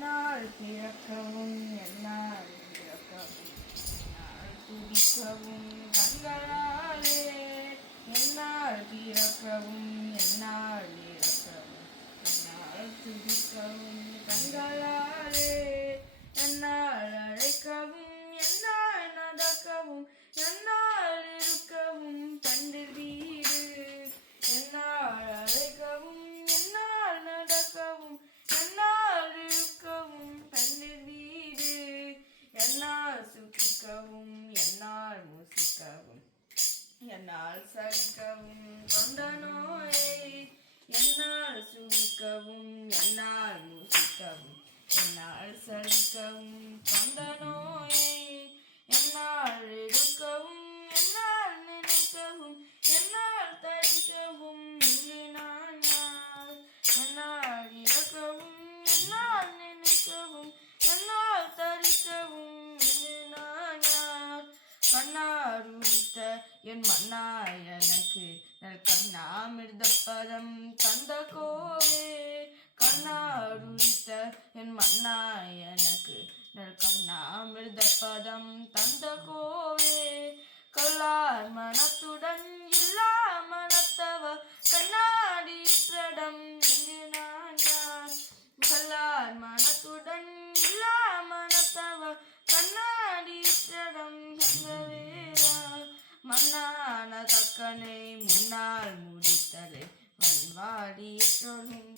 என்னால் பிறக்கவும் என்னால் இறக்கவும் என்னால் துடிக்கவும் கண்களாலே என்னால் பிறக்கவும் என்னால் இறக்கவும் என்னால் துடிக்கவும் கண்களாலே என்னால் அழைக்கவும் என்னால் நடக்கவும் என்னால் இருக்கவும் தண்டு வீடு என்னால் அழைக்கவும் என்னால் நடக்கவும் என்னால் இருக்கவும் தண்டு வீடு என்னால் சுகிக்கவும் என்னால் முசிக்கவும் என்னால் சகிக்கவும் கொண்ட நோயை என்னால் சுகிக்கவும் என்னால் முசிக்கவும் என்னால் சகிக்கவும் கொண்ட நோயை என்னால் எடுக்கவும் என்னால் நினைக்கவும் என்னால் தரிக்கவும் இங்கு நான் யார் என்னால் இறக்கவும் என்னால் நினைக்கவும் என்னால் தரிக்கவும் இங்கு நான் யார் கண்ணார் உரித்த என் மன்னா எனக்கு நல் கண்ணாமிர்த பதம் தந்த கோவே கண்ணார் உரித்த என் மன்னா எனக்கு நல் கண்ணாமிர்த பதம் தந்த கோவே கல்லார் மனத்துடன் இல்லா மனத்தவ கண்ணாடி பிரடம் இங்கு நான் யார் கல்லார் மனத்துடன் இல்லா மனத்தவ கண்ணாடி பிரடம் எங்கவேரா மன்னான தக்கனை முன்னால் முடித்தலை மண்வாடி சொல்லும்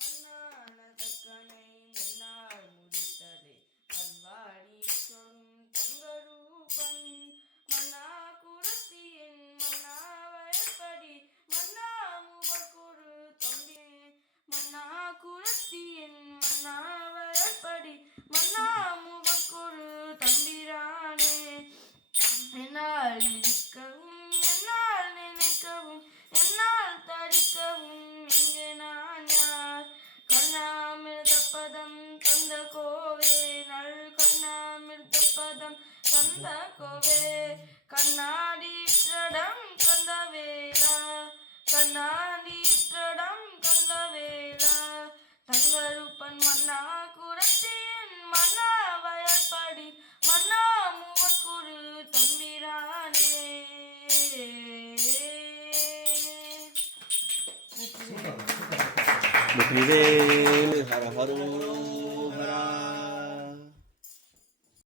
மன்னான தக்கனை முன்னால் முடித்தலை மண்வாடி சொல்லும் தங்கரூபன் மன்னா குரத்தியின் மன்னா வயற்படி மன்னா முகக்குரு தொண்டி மன்னா குரத்தியின் மன்னா வயற்படி மன்னா முகக்குரு தம்பிரானே என்னால் இருக்கவும் என்னால் நினைக்கவும் என்னால் தரிக்கவும் இங்கே நான் யார் கண்ணாமிர்த பதம் தந்த கோவே நல் கண்ணாமிர்த பதம் தந்த கோவே கண்ணாடி பிரடம் கந்த வேளா கண்ணாடி பிரடம் கந்த வேளா தங்கருப்பன் மன்னா குரத்தின் மன்னா வயற்படி மன்னா முகக்குரு தம்பிரானே வெற்றிவேல் ஹர ஹர